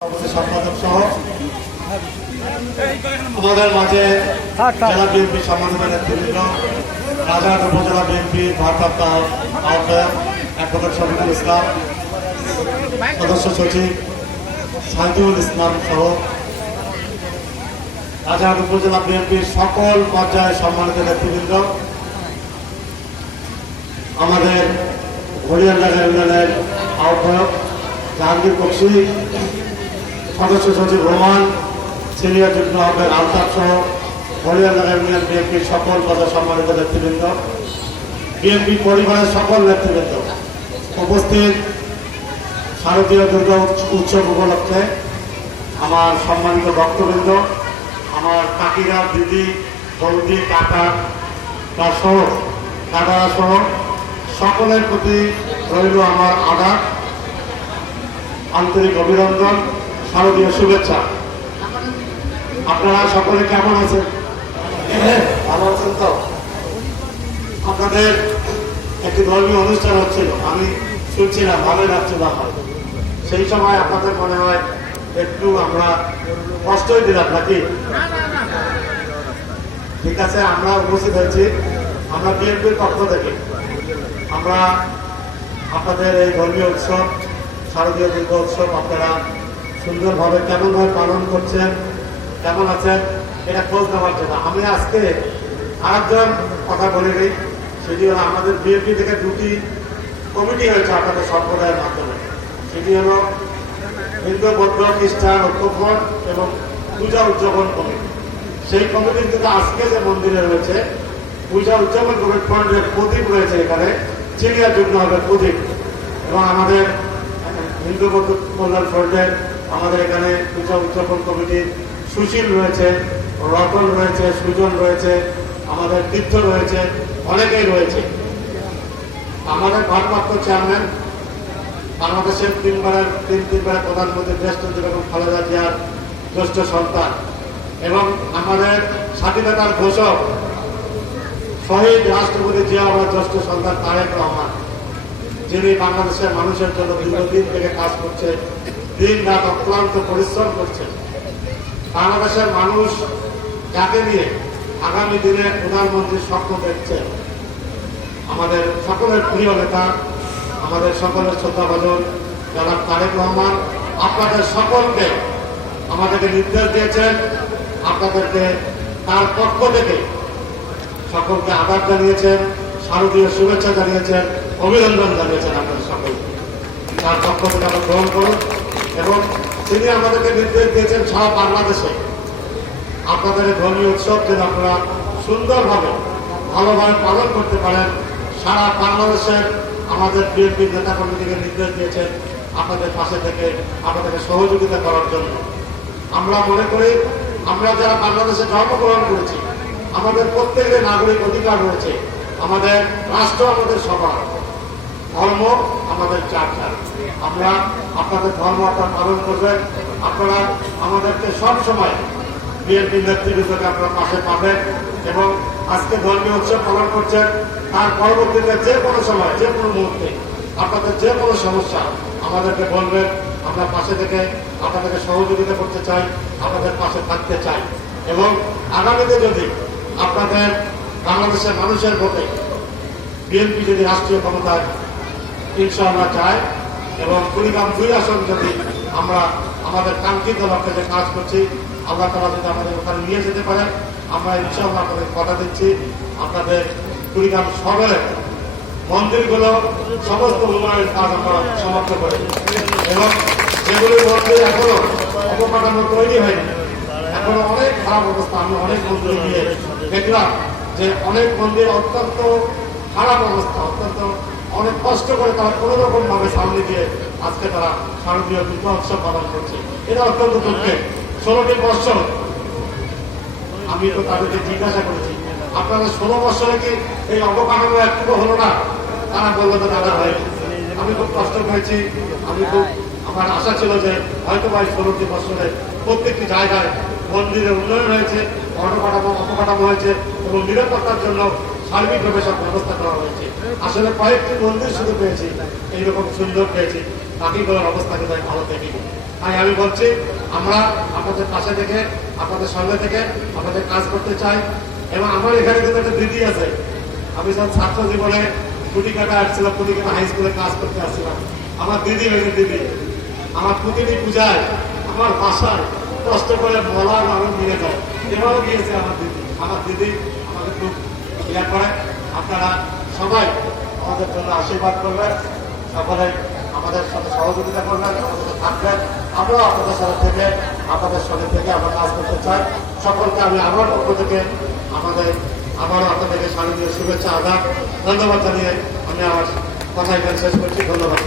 সভাপতি সম্পাদক সহ আমাদের মাঝে জেলা বিএনপি সম্মানিত নেতৃবৃন্দ রাজারহাট উপজেলা বিএনপি ভারপ্রাপ্ত আহ্বায়ক অ্যাডভোকেট শফিকুল ইসলাম সদস্য সচিব সাইদুল ইসলাম সহ রাজারহাট উপজেলা বিএনপির সকল পর্যায়ে সম্মানিত নেতৃবৃন্দ আমাদের হরিয়ানা ইউনিয়নের আহ্বায়ক জাহাঙ্গীর বক্সি সদস্য সচিব রোমান, সিনিয়র যুগ্ম আহ্বায়ক আলতাফ সহ হরিয়ানা ইউনিয়ন বিএনপির সকল পদে সম্মানিত নেতৃবৃন্দ। বিএনপি পরিবারের সকল নেতৃবৃন্দ উপস্থিত শারদীয় দুর্গা উৎস- উৎসব উপলক্ষে আমার সম্মানিত ভক্তবৃন্দ আমার কাকিরা, দিদি, বৌদি, কাকা, বা সহ কাকারা সহ সকলের প্রতি রইল আমার আঘাত আন্তরিক অভিনন্দন। শারদীয় শুভেচ্ছা। আপনারা সকলে কেমন আছেন? ভালো আছেন তো? আপনাদের একটি ধর্মীয় অনুষ্ঠান হচ্ছিল। আমি শুনছিলাম ভালোই লাগছিল আমার সেই সময় আপনাদের মনে হয় একটু আমরা কষ্টই দিলাম নাকি? ঠিক আছে আমরা উপস্থিত হয়েছি। আমরা বিএনপির পক্ষ থেকে। আমরা আপনাদের এই ধর্মীয় উৎসব শারদীয় দুর্গা উৎসব আপনারা সুন্দরভাবে কেমনভাবে পালন করছেন, কেমন আছেন, এটা খোঁজ নেওয়ার জন্য। আমি আজকে আরেকজন কথা বলে নিই, সেটি হলো আমাদের বিএনপি থেকে দুটি কমিটি হয়েছে আপনাদের সম্প্রদায়ের মাধ্যমে। সেটি হলো হিন্দু বৌদ্ধ খ্রিস্টান ঐক্যফ্রন্ট এবং পূজা উদযাপন কমিটি। সেই কমিটির কিন্তু আজকে যে মন্দিরে রয়েছে, পূজা উদযাপন কমিটি ফ্রন্টের প্রদীপ রয়েছে এখানে চিড়িয়া যুগ্ম হবে প্রদীপ। এবং আমাদের হিন্দু বৌদ্ধ কল্যাণ ফ্রন্টের আমাদের এখানে পূজা উদযাপন কমিটির সুশীল রয়েছে, রতন রয়েছে, সুজন রয়েছে, আমাদের তীর্থ রয়েছে, অনেকেই রয়েছে। আমাদের ভারপ্রাপ্ত চেয়ারম্যান, বাংলাদেশের তিনবারের, তিন তিনবারের প্রধানমন্ত্রী জ্যেষ্ঠ বেগম খালেদা জিয়ার জ্যেষ্ঠ সন্তান এবং আমাদের স্বাধীনতার ঘোষক, শহীদ রাষ্ট্রপতি জিয়া আমার জ্যেষ্ঠ সন্তান তারেক রহমান, যিনি বাংলাদেশের মানুষের জন্য দীর্ঘদিন থেকে কাজ করছে দিন রাত অক্লান্ত পরিশ্রম করছেন। বাংলাদেশের মানুষ যাকে নিয়ে আগামী দিনে প্রধানমন্ত্রীর স্বপ্ন দেখছে আমাদের সকলের প্রিয় নেতা, আমাদের সকলের শ্রদ্ধাভাজন জনাব তারেক রহমান, আপনাদের সকলকে আমাদেরকে নির্দেশ দিয়েছেন, আপনাদেরকে তার পক্ষ থেকে সকলকে আদার জানিয়েছেন, শারদীয় শুভেচ্ছা জানিয়েছেন, অভিনন্দন জানিয়েছেন আপনাদের সকলকে। তার পক্ষ থেকে আমরা গ্রহণ করুন। এবং তিনি আমাদেরকে নির্দেশ দিয়েছেন সারা বাংলাদেশে। আপনাদের ধর্মীয় উৎসব যেন আপনারা সুন্দরভাবে ভালোভাবে পালন করতে পারেন। সারা বাংলাদেশের আমাদের বিএনপি নেতা কর্মীদেরকে নির্দেশ দিয়েছেন আপনাদের পাশে থেকে আপনাদেরকে সহযোগিতা করার জন্য। আমরা মনে করি, আমরা যারা বাংলাদেশে জন্মগ্রহণ করেছি, আমাদের প্রত্যেকের নাগরিক অধিকার রয়েছে। আমাদের রাষ্ট্র, আমাদের সবার ধর্ম আমাদের চারটার আমরা আপনাদের ধর্ম আপনারা পালন করবেন। আপনারা আমাদেরকে সব সময় বিএনপি নেতৃবৃন্দকে আপনারা পাশে পাবেন এবং আজকে ধর্মীয় উৎসব পালন করছেন। তার পরবর্তীতে যে কোনো সময়, যে কোনো মুহূর্তে আপনাদের যে কোনো সমস্যা আমাদেরকে বলবেন। আমরা পাশে থেকে আপনাদেরকে সহযোগিতা করতে চাই আপনাদের পাশে থাকতে চাই। এবং আগামীতে যদি আপনাদের বাংলাদেশের মানুষের ভোটে বিএনপি যদি রাষ্ট্রীয় ক্ষমতায় ইনশাআল্লাহ চাই এবং কুড়িগ্রাম দুই আসন যদি আমরা আমাদের কাঙ্ক্ষিত লক্ষ্যে যে কাজ করছি, আল্লাহ তালা যদি আমাদের ওখানে নিয়ে যেতে পারে আমরা ইনশাআল্লাহ আপনাদের কথা দিচ্ছি। আপনাদের কুড়িগ্রাম শহরের মন্দিরগুলো সমস্ত উন্নয়নের কাজ আমরা সমাপ্ত করি। এবং যেগুলির মধ্যে এখনও অবকাঠামো তৈরি হয়নি, এখনও অনেক খারাপ অবস্থা, আমি অনেক মন্দির গিয়ে দেখলাম যে অনেক মন্দির অত্যন্ত খারাপ অবস্থা অনেক কষ্ট করে তারা কোনো রকম ভাবে সামনে দিয়ে আজকে তারা শারদীয় দুর্গা উৎসব পালন করছে। এটা অত্যন্ত দুঃখের। ষোলোটি বৎসর আমি তো তাদেরকে জিজ্ঞাসা করেছি আপনাদের ষোলো বছরে কি এই অবকাঠামো একটু হলো না? তারা বলল যে দাদা হয়নি আমি খুব কষ্ট পেয়েছি। আমি খুব, আমার আশা ছিল যে হয়তো এই ষোলোটি বছরে প্রত্যেকটি জায়গায় মন্দিরের উন্নয়ন হয়েছে অবকাঠামো অবকাঠামো হয়েছে এবং নিরাপত্তার জন্য সার্বিকভাবে সব ব্যবস্থা করা হয়েছে। আসলে কয়েকটি মন্দির শুধু পেয়েছি, এইরকম সুন্দর পেয়েছি। বাকিগুলোর অবস্থা কিন্তু ভালো দেখিনি। তাই আমি বলছি, আমরা আপনাদের পাশে থেকে, আপনাদের সঙ্গে থেকে আপনাদের কাজ করতে চাই। এবং আমার এখানে কিন্তু একটা দিদি আছে। আমি সব ছাত্র জীবনে কুটি কাটা আসছিলাম কুটি কাটা হাই স্কুলে কাজ করতে আসছিলাম। আমার দিদি হয়েছে দিদি। আমার প্রতিটি পূজায়, আমার বাসায় কষ্ট করে বলার মানুষ নিয়ে যায়। এবারও গিয়েছে আমার দিদি। আমার দিদি ইয়া করে আপনারা সবাই আমাদের জন্য আশীর্বাদ করবেন, সকলে আমাদের সাথে সহযোগিতা করবেন, আমাদের থাকবেন। আমরাও আপনাদের সাথে থেকে, আপনাদের সাথে থেকে আমরা কাজ করতে চাই। সকলকে আমি আমার পক্ষ থেকে আমাদের, আবারও আপনাদেরকে শারদীয় শুভেচ্ছা আদাব ধন্যবাদ জানিয়ে আমি আমার কথা এখানে শেষ করছি। ধন্যবাদ।